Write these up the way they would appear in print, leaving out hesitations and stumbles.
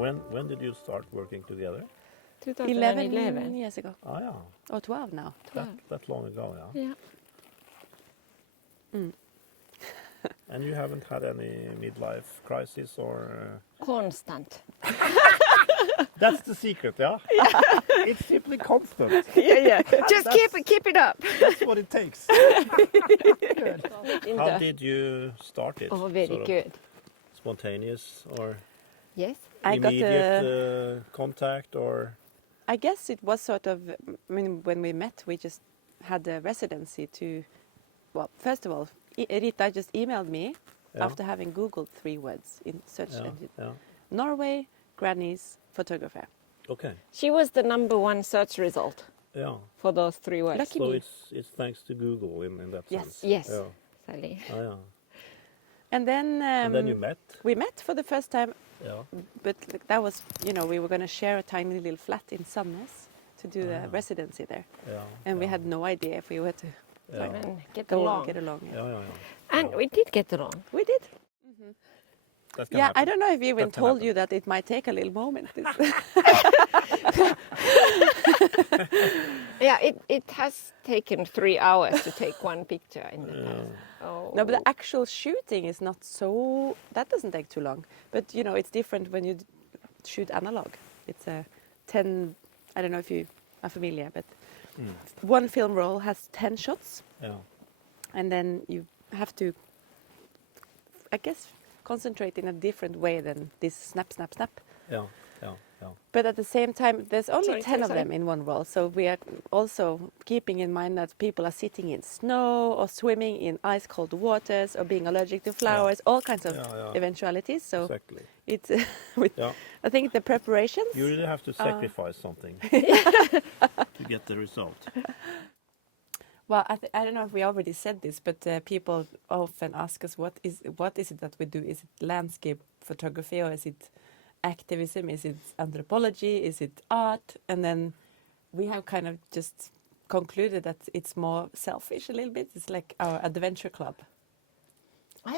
When did you start working together? 11 years ago. Oh yeah. Or 12 now. That long ago, yeah. Yeah. Mm. And you haven't had any midlife crisis or? Constant. That's the secret, yeah. It's simply constant. Yeah. Just keep it up. That's what it takes. Good. How did you start it? Oh, very Sort of good. Spontaneous or Yes. I got immediate contact or? I guess it was sort of, I mean, when we met, we just had a residency to, well, first of all, Riitta just emailed me after having Googled 3 words in search engine. Yeah. Norway, grannies, photographer. Okay. She was the #1 search result Yeah. for those 3 words. Lucky So me. it's thanks to Google in that Yes. sense. Yes. Yeah. Sally. Oh, yeah. And then You met. we met for the first time, Yeah. but that was, we were going to share a tiny little flat in Sande to do the residency there. Yeah. And we had no idea if we were to And get go along. and get along. Yeah. Yeah. And we did get along. We did. That can Yeah, happen. I don't know if even That can told happen. you that it might take a little moment. Yeah, it has taken 3 hours to take one picture in the past. Oh. No, but the actual shooting is not so. That doesn't take too long. But it's different when you shoot analog. It's a 10. I don't know if you are familiar, but one film roll has 10 shots, Yeah. and then you have to, I guess, concentrate in a different way than this snap, snap, snap. Yeah. But at the same time, there's only Sorry, 10 of sorry. them in one roll. So we are also keeping in mind that people are sitting in snow or swimming in ice cold waters or being allergic to flowers, all kinds of eventualities. So Exactly. it's, Yeah. I think the preparations. You really have to sacrifice something to get the result. Well, I don't know if we already said this, but people often ask us, what is it that we do? Is it landscape photography or is it activism? Is it anthropology? Is it art? And then we have kind of just concluded that it's more selfish a little bit. It's like our adventure club.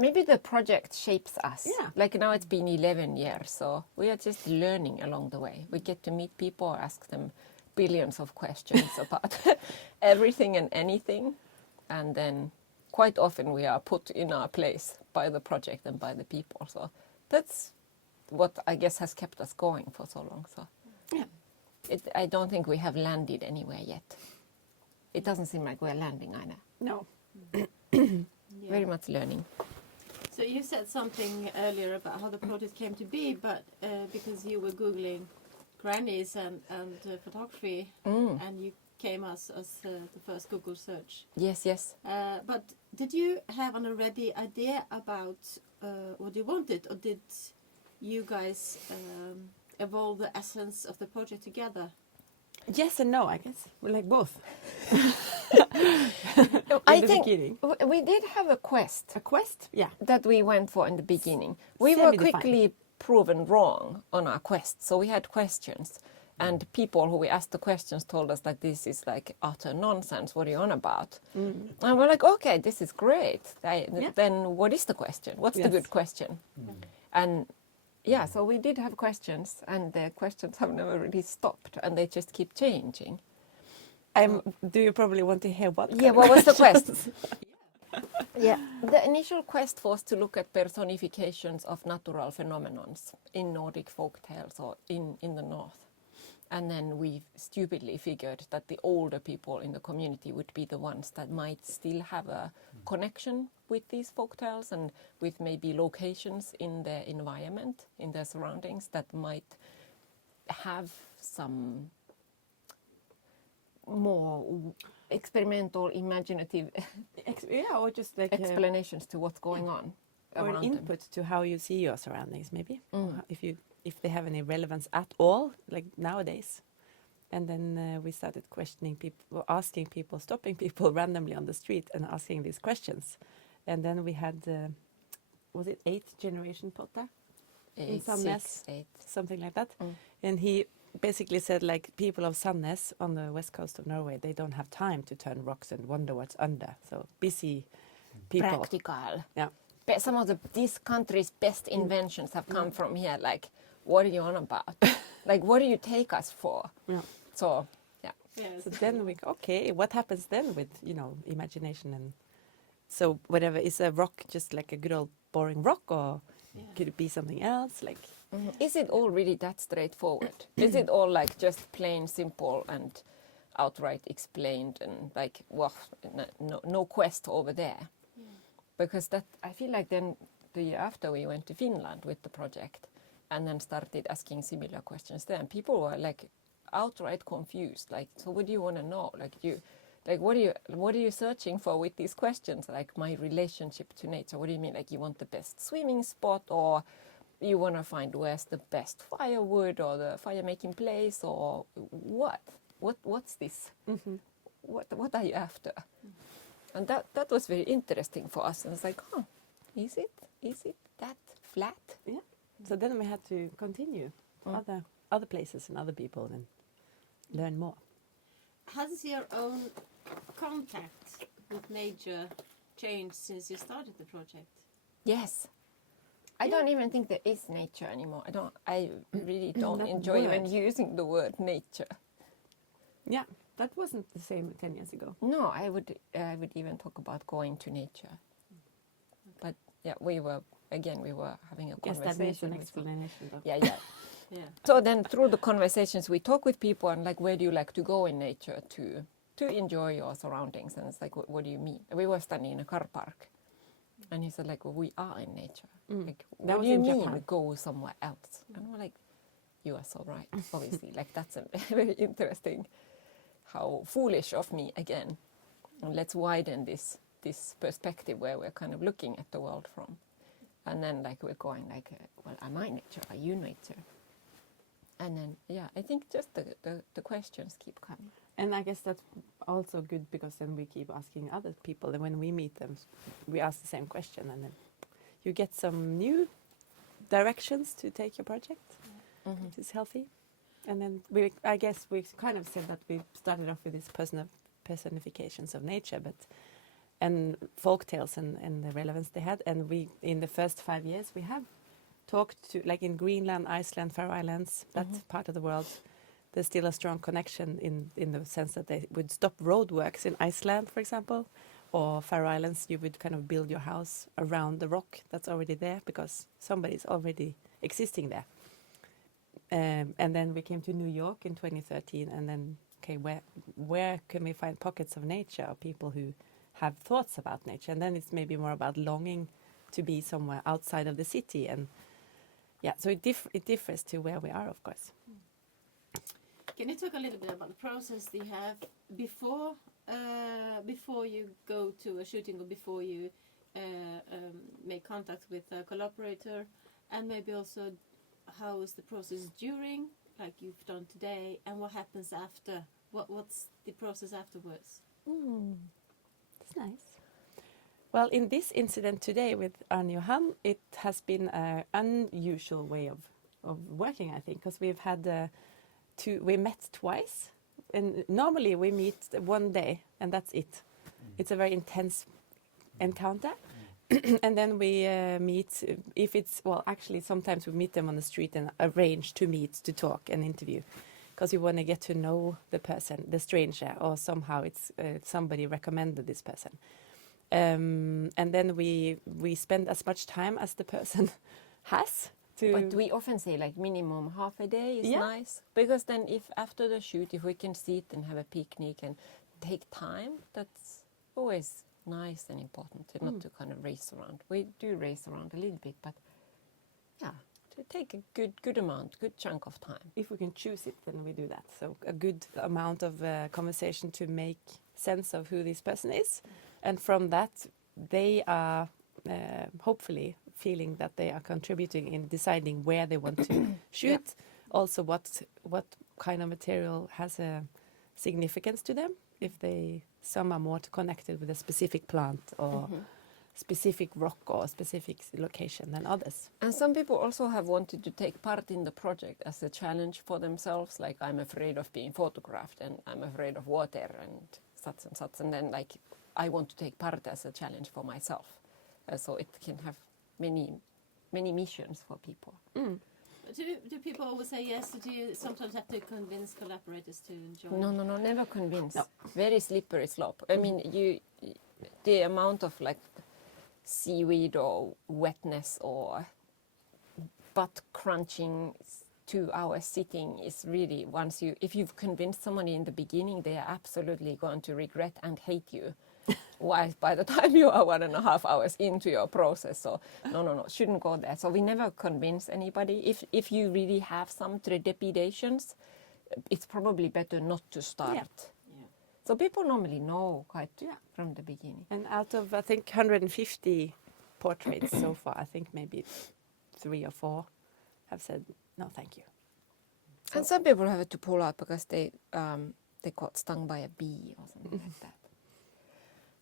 Maybe the project shapes us. Yeah. Like now it's been 11 years, so we are just learning along the way. We get to meet people, ask them billions of questions about everything and anything. And then quite often we are put in our place by the project and by the people. So that's what I guess has kept us going for so long. So Yeah. I don't think we have landed anywhere yet. It doesn't seem like we're landing either. No. Very much learning. So you said something earlier about how the project came to be, but because you were Googling grannies and photography, and you came as the first Google search. Yes. But did you have an already idea about what you wanted, or did you guys evolve the essence of the project together? Yes and no, I guess. We like both. I the think beginning. we did have a quest A quest? Yeah. that we went for in the beginning. We were Semi-defined. quickly proven wrong on our quest, so we had questions. And people who we asked the questions told us that this is like utter nonsense. What are you on about? And we're like, okay, this is great. Then what is the question? What's the good question? And yeah, so we did have questions, and the questions have never really stopped, and they just keep changing. Do you probably want to hear what? Yeah, what was the quest? Yeah, the initial quest was to look at personifications of natural phenomenons in Nordic folk tales or in the north. And then we stupidly figured that the older people in the community would be the ones that might still have a connection with these folk tales and with maybe locations in their environment, in their surroundings, that might have some more experimental, imaginative or just like explanations to what's going on or an around input to how you see your surroundings, maybe. If they have any relevance at all, like nowadays. And then we started questioning people, asking people, stopping people randomly on the street and asking these questions. And then we had, was it 8th generation Potter? In Sandnes, something like that. And he basically said, like, people of Sandnes on the west coast of Norway, they don't have time to turn rocks and wonder what's under. So busy people. Practical. Yeah. Some of this country's best inventions have come from here, like what are you on about? Like, what do you take us for? Yeah. So, yeah. Yeah, So then we okay, what happens then with imagination and so whatever is a rock just like a good old boring rock or could it be something else like? Is it all really that straightforward? Is it all like just plain simple and outright explained and like, well, no quest over there? Because that, I feel like then the year after we went to Finland with the project and then started asking similar questions there, and people were like outright confused. Like, so what do you want to know? Like, what are you searching for with these questions? Like my relationship to nature. What do you mean? Like you want the best swimming spot, or you want to find where's the best firewood or the fire making place, or what? What's this? What are you after? And that was very interesting for us. And it's like, is it that flat? Yeah. So then we had to continue to other places and other people and learn more. Has your own contact with nature changed since you started the project? Yes. I don't even think there is nature anymore. I really don't That enjoy even word. using the word nature. Yeah, that wasn't the same 10 years ago. No, I would even talk about going to nature. But yeah, we were having a Guess that needs conversation. an explanation. Though. Yeah. Yeah. So then through the conversations we talk with people and like, where do you like to go in nature to enjoy your surroundings? And it's like, what do you mean? We were standing in a car park and he said like, well, we are in nature. Like, what do you mean Japan. go somewhere else? And we're like, you are so right, obviously. Like that's a very interesting, how foolish of me again. And let's widen this perspective where we're kind of looking at the world from. And then like we're going like, well, am I nature? Are you nature? And then, yeah, I think just the questions keep coming. And I guess that's also good because then we keep asking other people. And when we meet them, we ask the same question. And then you get some new directions to take your project, which is healthy. And then I guess we kind of said that we started off with these personifications of nature, and folk tales and the relevance they had. And we, in the first 5 years, we have talked to, like in Greenland, Iceland, Faroe Islands, that part of the world, there's still a strong connection in the sense that they would stop roadworks in Iceland, for example, or Faroe Islands, you would kind of build your house around the rock that's already there because somebody's already existing there. And then we came to New York in 2013, and then, okay, where can we find pockets of nature or people who have thoughts about nature? And then it's maybe more about longing to be somewhere outside of the city. And yeah, so it differs to where we are, of course. Can you talk a little bit about the process you have before you go to a shooting or before you make contact with a collaborator, and maybe also how is the process during, like you've done today, and what happens after? What's the process afterwards? That's nice. Well, in this incident today with Arne Johan, it has been an unusual way of working, I think, because we've had we met twice, and normally we meet one day and that's it. It's a very intense encounter. And then we meet, if it's, well, actually sometimes we meet them on the street and arrange to meet, to talk and interview, because you want to get to know the person, the stranger, or somehow it's somebody recommended this person. And then we spend as much time as the person has. But we often say like minimum half a day is nice, because then if after the shoot, if we can sit and have a picnic and take time, that's always nice and important, not to kind of race around. We do race around a little bit, but yeah, to take a good amount, good chunk of time. If we can choose it, then we do that. So a good amount of conversation to make sense of who this person is. And from that, they are hopefully feeling that they are contributing in deciding where they want to shoot. Also, what kind of material has a significance to them. If some are more connected with a specific plant or specific rock or specific location than others. And some people also have wanted to take part in the project as a challenge for themselves. Like, I'm afraid of being photographed and I'm afraid of water and such. And then like, I want to take part as a challenge for myself. So it can have many missions for people. Do people always say yes? Do you sometimes have to convince collaborators to join? No, never convince. Very slippery slope. I mean, the amount of like seaweed or wetness or butt crunching 2 hours sitting is really, if you've convinced somebody in the beginning, they are absolutely going to regret and hate you. While by the time you are 1.5 hours into your process, so no, shouldn't go there. So we never convince anybody. If you really have some trepidations, it's probably better not to start. Yeah. So people normally know quite from the beginning. And out of, I think, 150 portraits so far, I think maybe 3 or 4 have said, no, thank you. So And some people have to pull out because they got stung by a bee or something like that.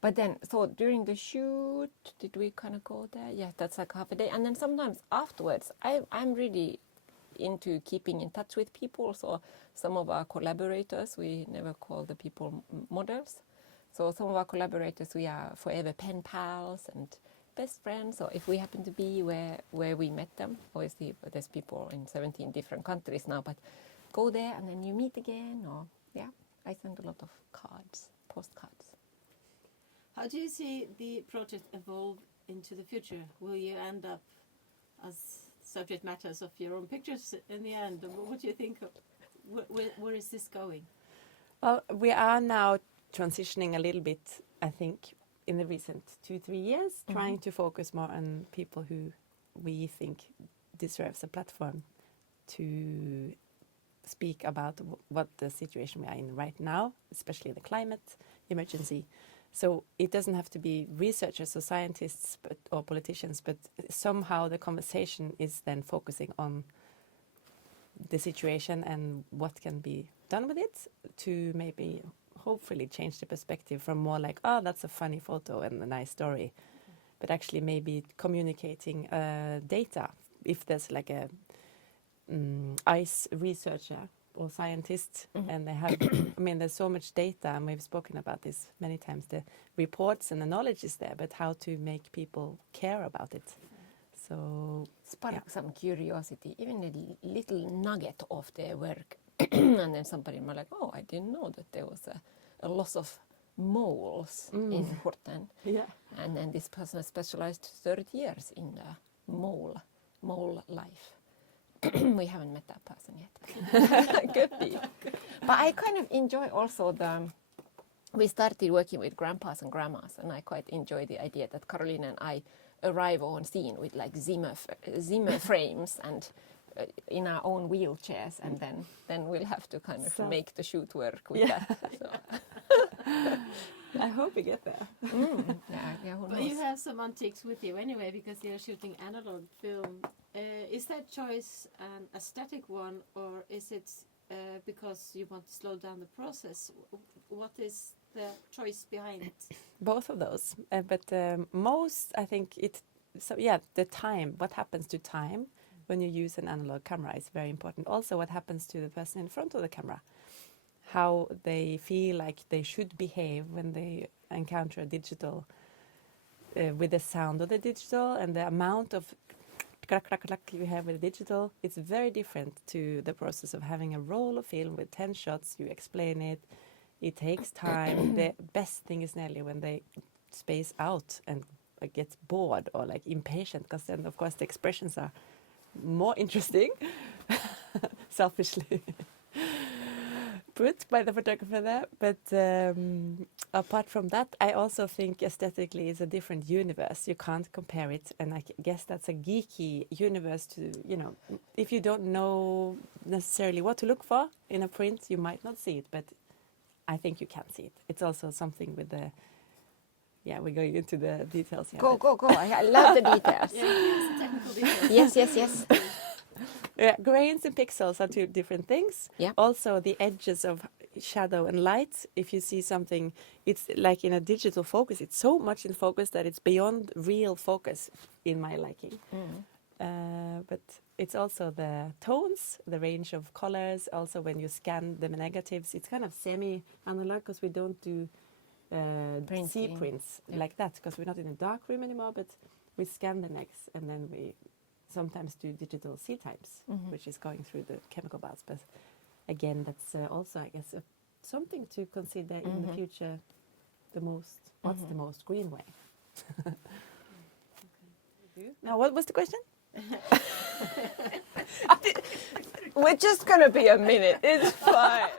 But then, so during the shoot, did we kind of go there? Yeah, that's like half a day. And then sometimes afterwards, I'm really into keeping in touch with people. So some of our collaborators, we never call the people models. So some of our collaborators, we are forever pen pals and best friends. So if we happen to be where we met them, obviously there's people in 17 different countries now, but go there and then you meet again. Or I send a lot of cards, postcards. How do you see the project evolve into the future? Will you end up as subject matters of your own pictures in the end? What do you think? Where is this going? Well, we are now transitioning a little bit, I think, in the recent 2-3 years, trying to focus more on people who we think deserves a platform to speak about what the situation we are in right now, especially the climate emergency. So it doesn't have to be researchers or scientists or politicians, but somehow the conversation is then focusing on the situation and what can be done with it to maybe hopefully change the perspective from more like, oh, that's a funny photo and a nice story, but actually maybe communicating data. If there's like a ice researcher or scientists, and they have, I mean, there's so much data, and we've spoken about this many times, the reports and the knowledge is there, but how to make people care about it. So Spark some curiosity, even a little nugget of their work. And then somebody might like, oh, I didn't know that there was a loss of moles in Hjorth. yeah. And then this person has specialized 30 years in the mole life. We haven't met that person yet. Could be. But I kind of enjoy also we started working with grandpas and grandmas, and I quite enjoy the idea that Karoline and I arrive on scene with like Zimmer frames and in our own wheelchairs, and then we'll have to kind of make the shoot work with that. So. I hope we get there. Who But knows? you have some antiques with you anyway, because you're shooting analog film. Is that choice an aesthetic one, or is it because you want to slow down the process? What is the choice behind it? Both of those, but most, I think the time, what happens to time when you use an analog camera is very important. Also what happens to the person in front of the camera, how they feel like they should behave when they encounter a digital, with the sound of the digital and the amount of clack, clack, clack you have with the digital. It's very different to the process of having a roll of film with 10 shots, you explain it. It takes time. The best thing is nearly when they space out and get bored or like impatient, because then of course the expressions are more interesting, selfishly put by the photographer there. But apart from that, I also think aesthetically it's a different universe. You can't compare it, and I guess that's a geeky universe to, if you don't know necessarily what to look for in a print, you might not see it, but I think you can see it. It's also something with the, we're going into the details here. Go. I love the details. Yeah, here's the technical details. Yes. Yeah, grains and pixels are two different things. Yeah. Also, the edges of shadow and light. If you see something, it's like in a digital focus, it's so much in focus that it's beyond real focus in my liking. But it's also the tones, the range of colors. Also, when you scan the negatives, it's kind of semi-analog because we don't do C prints like that, because we're not in a dark room anymore, but we scan the negs and then we sometimes do digital seal times, which is going through the chemical baths. But again, that's also, I guess, something to consider in the future. What's the most green way? Now, what was the question? We're just going to be a minute. It's fine.